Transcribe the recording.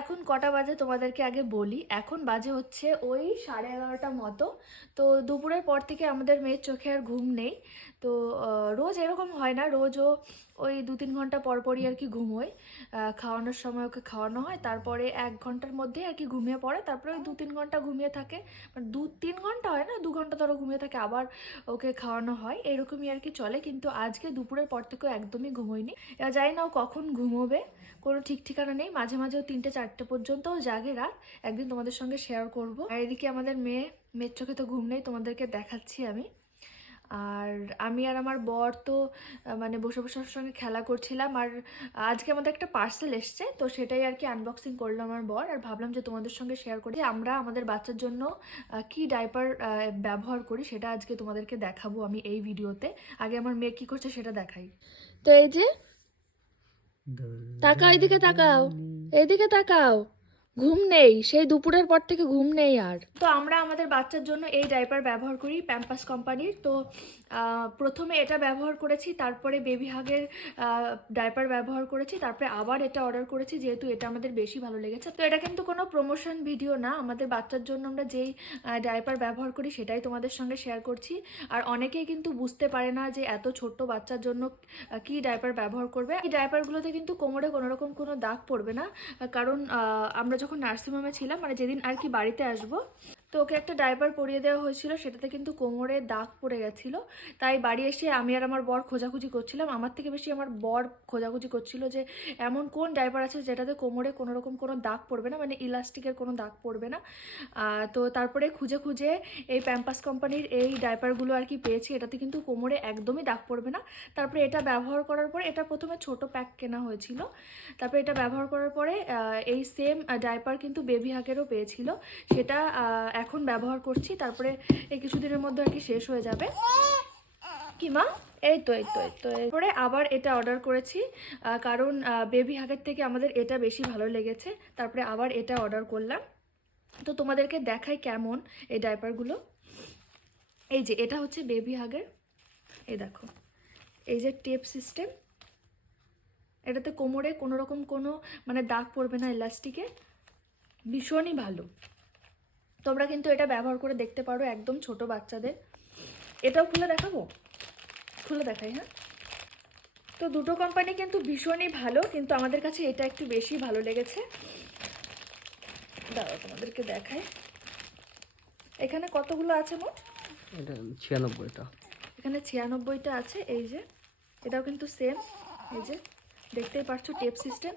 এখন কটা বাজে তোমাদেরকে আগে বলি। এখন বাজে হচ্ছে ওই 11:30 মতো। তো দুপুরের পর থেকে আমাদের মেয়ের চোখে আর ঘুম নেই। তো রোজ এরকম হয় না, রোজও ওই 2-3 ঘন্টা পর পরই আর কি ঘুমোয়। খাওয়ানোর সময় ওকে খাওয়ানো হয়, তারপরে 1 ঘন্টার মধ্যে আর কি ঘুমিয়ে পড়ে, তারপরে ওই 2-3 ঘন্টা ঘুমিয়ে থাকে। মানে 2-3 ঘন্টা হয় না, 2 ঘন্টা ধরো ঘুমিয়ে থাকে, আবার ওকে খাওয়ানো হয়, এরকমই আর কি চলে। কিন্তু আজকে দুপুরের পর থেকেও একদমই ঘুমোয়নি। জানি না ও কখন ঘুমোবে, কোনো ঠিক ঠিকানা নেই। মাঝে মাঝেও 3টে 4টে পর্যন্তও জাগে রাত। একদিন তোমাদের সঙ্গে শেয়ার করব। আর এদিকে আমাদের মেয়ের চোখে তো ঘুম নেই, তোমাদেরকে দেখাচ্ছি আমি। আর আমি আর আমার বর তো মানে বসে বসে ওর সঙ্গে খেলা করছিলাম। আর আজকে আমাদের একটা পার্সেল এসছে, তো সেটাই আর কি আনবক্সিং করলো আমার বর। আর ভাবলাম যে তোমাদের সঙ্গে শেয়ার করি আমরা আমাদের বাচ্চার জন্য কি ডাইপার ব্যবহার করি, সেটা আজকে তোমাদেরকে দেখাবো আমি এই ভিডিওতে। আগে আমার মেয়ে কি করছে সেটা দেখাই। তো এই যে তাকাও, এদিকে তাকাও, এদিকে তাকাও। ঘুম নেই, সেই দুপুরের পর থেকে ঘুম নেই। আর তো আমরা আমাদের বাচ্চার জন্য এই ডাইপার ব্যবহার করি প্যাম্পাস কোম্পানির। তো প্রথমে এটা ব্যবহার করেছি, তারপরে বেবি হাগের ডাইপার ব্যবহার করেছি, তারপরে আবার এটা অর্ডার করেছি যেহেতু এটা আমাদের বেশি ভালো লেগেছে। তো এটা কিন্তু কোনো প্রমোশন ভিডিও না, আমাদের বাচ্চার জন্য আমরা যেই ডাইপার ব্যবহার করি সেটাই তোমাদের সঙ্গে শেয়ার করছি। আর অনেকেই কিন্তু বুঝতে পারে না যে এত ছোট্ট বাচ্চার জন্য কি ডাইপার ব্যবহার করবে। এই ডাইপারগুলোতে কিন্তু কোমরে কোনোরকম কোনো দাগ পড়বে না, কারণ আমরা যখন নার্সিংহোমে ছিলাম, মানে যেদিন আর কি বাড়িতে আসবো, তো ওকে একটা ডাইপার পরিয়ে দেওয়া হয়েছিল, সেটাতে কিন্তু কোমরে দাগ পড়ে গেছিলো। তাই বাড়ি এসে আমি আর আমার বর খোঁজাখুঁজি করছিলাম, আমার থেকে বেশি আমার বর খোঁজাখুঁজি করছিল যে এমন কোন ডাইপার আছে যেটাতে কোমরে কোনোরকম কোনো দাগ পড়বে না, মানে ইলাস্টিকের কোনো দাগ পড়বে না। তো তারপরে খুঁজে খুঁজে এই প্যাম্পাস কোম্পানির এই ডাইপারগুলো আর কি পেয়েছি। এটাতে কিন্তু কোমরে একদমই দাগ পড়বে না। তারপরে এটা ব্যবহার করার পরে, এটা প্রথমে ছোট প্যাক কেনা হয়েছিল, তারপরে এটা ব্যবহার করার পরে এই সেম ডাইপার কিন্তু বেবি হাগেরও পেয়েছিল, সেটা এখন ব্যবহার করছি। তারপরে এই কিছুদিনের মধ্যে আর কি শেষ হয়ে যাবে। কি মা? এই তো এরপরে আবার এটা অর্ডার করেছি, কারণ বেবি হাগের থেকে আমাদের এটা বেশি ভালো লেগেছে। তারপরে আবার এটা অর্ডার করলাম। তো তোমাদেরকে দেখাই কেমন এই ডাইপারগুলো। এই যে এটা হচ্ছে বেবি হাগের, এই দেখো, এই যে টেপ সিস্টেম, এটাতে কোমরে কোনোরকম কোনো মানে দাগ পড়বে না ইলাস্টিকে, ভীষণই ভালো। তোমরা কিন্তু এটা ব্যবহার করে দেখতে পারো একদম ছোট বাচ্চাদের। এটাও খুলে দেখাবো, খুলে দেখাই। হ্যাঁ, তো দুটো কোম্পানি কিন্তু ভীষণই ভালো, কিন্তু আমাদের কাছে এটা একটু বেশি ভালো লেগেছে। দাঁড়াও তোমাদেরকে দেখাই। এখানে কতগুলো আছে মোট? এটা 96টা। এখানে 96টা আছে। এই যে এটাও কিন্তু সেম, এই যে দেখতেই পাচ্ছ টেপ সিস্টেম।